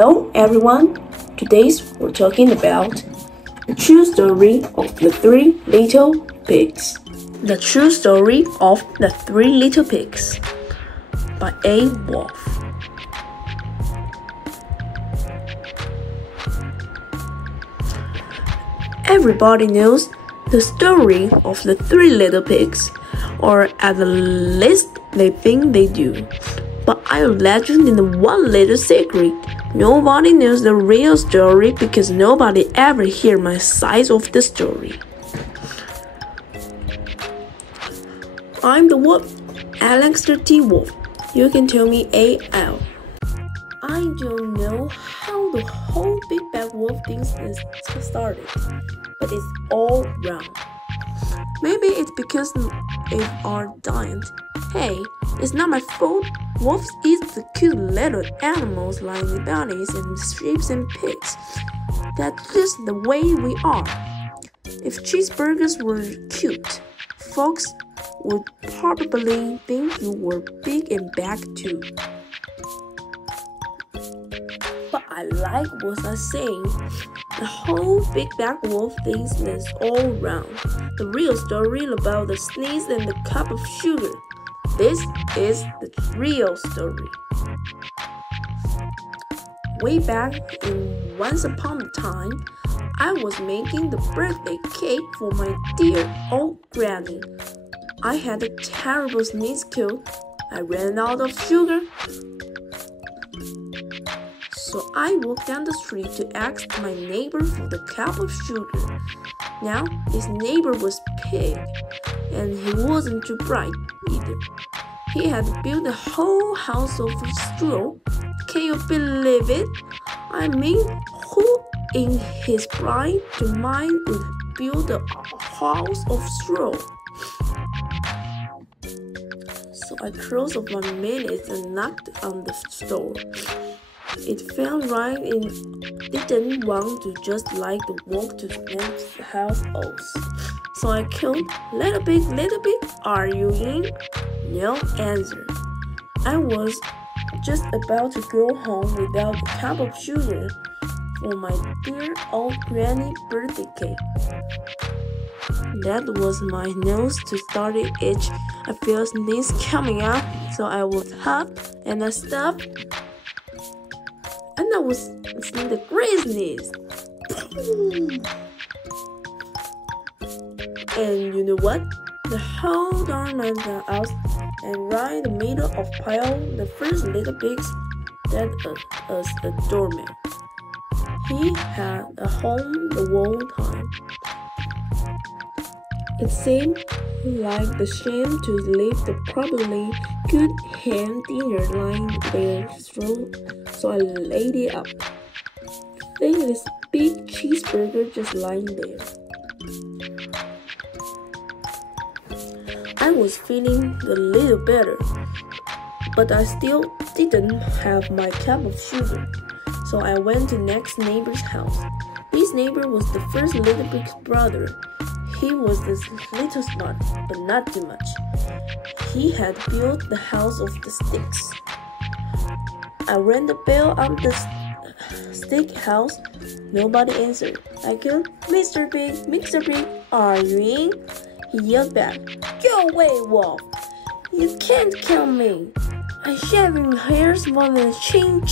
Hello everyone, today we're talking about the true story of the three little pigs. The True Story of the Three Little Pigs by A. Wolf. Everybody knows the story of the three little pigs, or at the least they think they do. But I'll let you in one little secret. Nobody knows the real story because nobody ever heard my side of the story. I'm the wolf, Alexander T. Wolf. You can tell me A.L. I don't know how the whole big bad wolf thing started, but it's all wrong. Maybe it's because they are giant. Hey, it's not my fault. Wolves eat the cute little animals like the bunnies and sheep and pigs. That's just the way we are. If cheeseburgers were cute, folks would probably think you were big and bad too. But I like what I'm saying. The whole big bad wolf thing is all wrong. The real story about the sneeze and the cup of sugar. This is the real story. Way back in once upon a time, I was making the birthday cake for my dear old granny. I had a terrible sneeze cold. I ran out of sugar. So I walked down the street to ask my neighbor for the cup of sugar. Now, his neighbor was Pig, and he wasn't too bright either. He had built a whole house of straw. Can you believe it? I mean, who in his right mind would build a house of straw? So I closed up my minutes and knocked on the door. It felt right and didn't want to just like the walk to the next house else. So I called, little pig, are you in? No answer. I was just about to go home without a cup of sugar for my dear old granny birthday cake. That was my nose to start it itch. I felt sneeze coming up, so I would huff and I stopped. And I was in the great sneeze. And you know what? The whole darn night out, and right in the middle of pile, the first little pig dead as a doorman. He had a home the whole time. It seemed like the shame to leave the probably good ham dinner lying there, so I laid it up. Think this big cheeseburger just lying there. I was feeling a little better, but I still didn't have my cup of sugar, so I went to next neighbor's house. This neighbor was the first little pig's brother. He was a little smart, but not too much. He had built the house of the sticks. I rang the bell on the stick house. Nobody answered. I called, Mr. Pig, are you in? He yelled back, Go away, Wolf! You can't kill me! I'm shaving hairs more than a chin.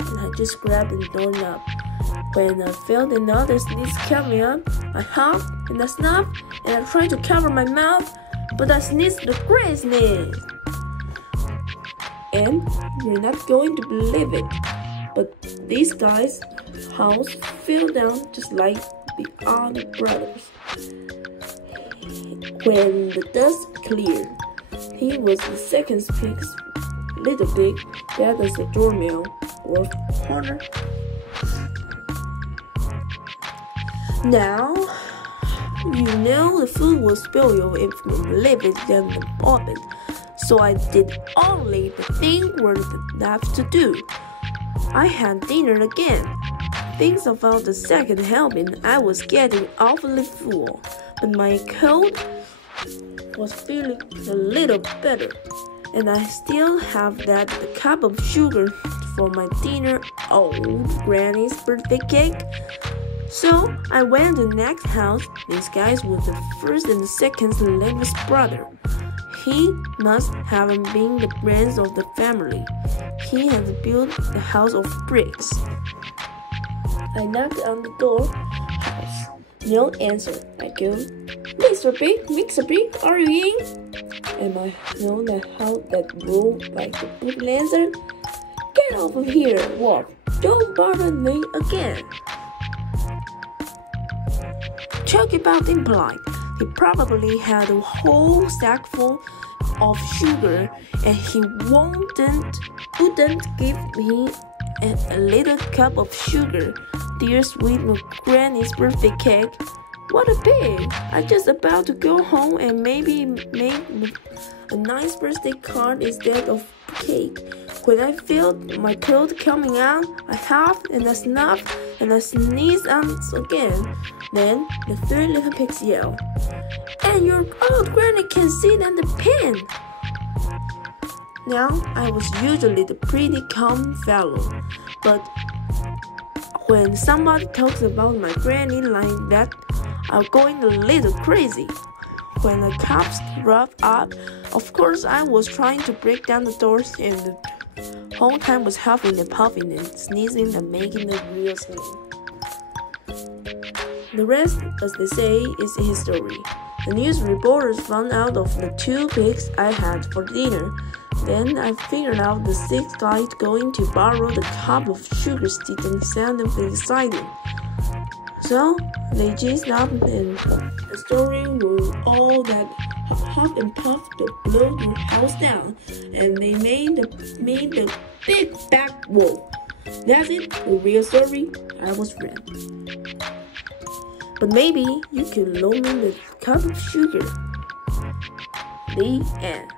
And I just grabbed the doorknob. When I felt another sneeze coming up, I huffed and I snuffed and I tried to cover my mouth, but I sneezed the great sneeze. And you're not going to believe it, but this guy's house fell down just like the other brothers. When the dust cleared, he was the second little pig dead as a doornail or corner. Now, you know the food will spoil if you leave it in the oven, so I did only the thing worth enough to do. I had dinner again. Thinking about the second helping, I was getting awfully full, but my cold was feeling a little better. and I still have that cup of sugar for my dinner, old Granny's birthday cake. So I went to the next house. This guy was the first and the second littlest brother. He must have been the brains of the family. He had built the house of bricks. I knocked on the door. House. No answer. I go, Mr. Big, are you in? And I know the house that rolled like the big lantern. Get over here, Wolf. Don't bother me again. Talk about impolite. He probably had a whole sack full of sugar, and he wouldn't give me a little cup of sugar. Dear sweet Granny's birthday cake. What a pig! I just about to go home and maybe make a nice birthday card instead of cake. When I felt my coat coming out, I huffed and I snuffed and I sneezed once again. Then the three little pigs yelled, "And your old granny can sit on the pen!" Now, I was usually the pretty calm fellow, but when somebody talks about my granny like that, I'm going a little crazy. When the cops roughed up, of course I was trying to break down the doors, and the whole time was huffing and puffing and sneezing and making a real scene. The rest, as they say, is history. The news reporters found out of the 2 pigs I had for dinner. Then I figured out the 6th guy going to borrow the cup of sugar didn't sound exciting. So they jizzed up, and the story was all that huff and puff to blow your house down, and they made the big back wolf. That's it, the real story. I was friend. But maybe you could loan me the cup of sugar. The end.